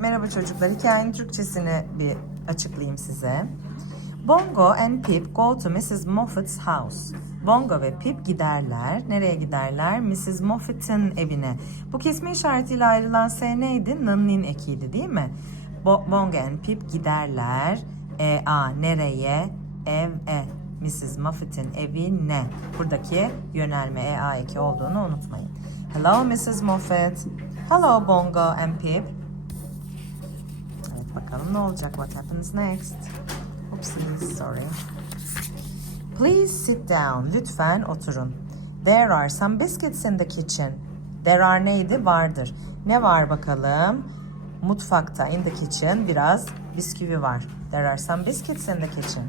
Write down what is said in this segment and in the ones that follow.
Merhaba çocuklar. Hikayenin Türkçesini bir açıklayayım size. Bongo and Pip go to Mrs. Moffat's house. Bongo ve Pip giderler. Nereye giderler? Mrs. Moffat'ın evine. Bu kesme işaretiyle ayrılan S neydi? Nın'nin ekiydi değil mi? Bo- Bongo and Pip giderler. E, a, nereye? Ev, e. Mrs. Moffat'ın evi ne? Buradaki yönelme E, a eki olduğunu unutmayın. Hello Mrs. Moffat. Hello Bongo and Pip. Bakalım ne olacak? What happens next? Oopsie, sorry. Please sit down. Lütfen oturun. There are some biscuits in the kitchen. There are neydi? Vardır. Ne var bakalım? Mutfakta in the kitchen biraz bisküvi var. There are some biscuits in the kitchen.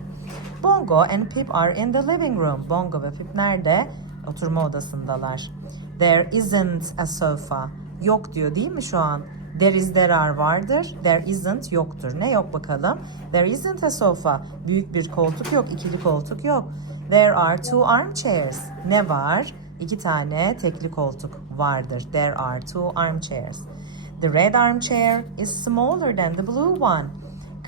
Bongo and Pip are in the living room. Bongo ve Pip nerede? Oturma odasındalar. There isn't a sofa. Yok diyor değil mi şu an? There is there are vardır. There isn't yoktur. Ne yok bakalım? There isn't a sofa. Büyük bir koltuk yok. ikili koltuk yok. There are two armchairs. Ne var? İki tane tekli koltuk vardır. There are two armchairs. The red armchair is smaller than the blue one.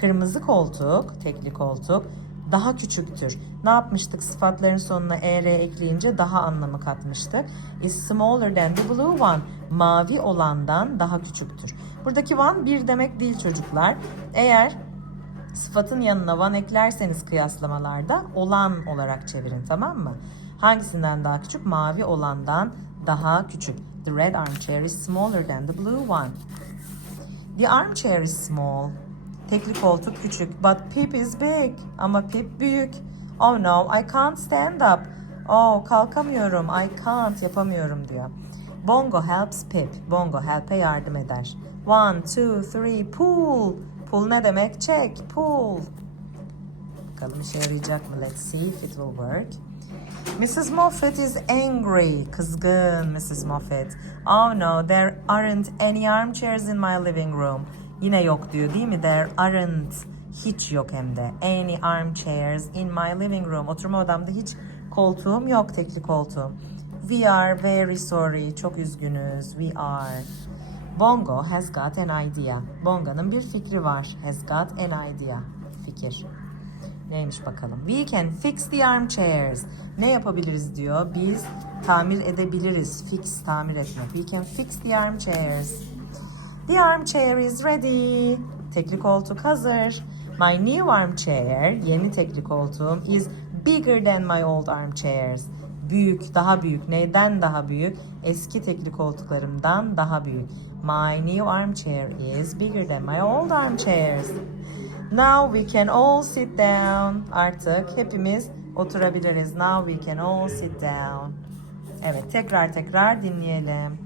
Kırmızı koltuk, tekli koltuk daha küçüktür. Ne yapmıştık? Sıfatların sonuna er ekleyince daha anlamı katmıştık. Is smaller than the blue one. Mavi olandan daha küçüktür. Buradaki one bir demek değil çocuklar. Eğer sıfatın yanına one eklerseniz kıyaslamalarda olan olarak çevirin tamam mı? Hangisinden daha küçük? Mavi olandan daha küçük. The red armchair is smaller than the blue one. The armchair is small. Tekli koltuk küçük. But Pip is big. Ama Pip büyük. Oh no, I can't stand up. Oh, kalkamıyorum. I can't, yapamıyorum diyor. Bongo helps Pip. Bongo help'e yardım eder. One, two, three, pull. Pull ne demek? Çek, pull. Bakalım işe yarayacak mı? Let's see if it will work. Mrs. Moffat is angry. Kızgın Mrs. Moffat. Oh no, there aren't any armchairs in my living room. Yine yok diyor değil mi? There aren't. Hiç yok hem de. Any armchairs in my living room. Oturma odamda hiç koltuğum yok, tekli koltuğum. We are very sorry. Çok üzgünüz. We are. Bongo has got an idea. Bongo'nun bir fikri var. Has got an idea. Fikir. Neymiş bakalım. We can fix the armchairs. Ne yapabiliriz diyor. Biz tamir edebiliriz. Fix, tamir etmek. We can fix the armchairs. The armchair is ready. Tekli koltuk hazır. My new armchair, yeni tekli koltuğum is bigger than my old armchairs. Büyük, daha büyük. Neyden daha büyük? Eski tekli koltuklarımdan daha büyük. My new armchair is bigger than my old armchairs. Now we can all sit down. Artık hepimiz oturabiliriz. Now we can all sit down. Evet, tekrar tekrar dinleyelim.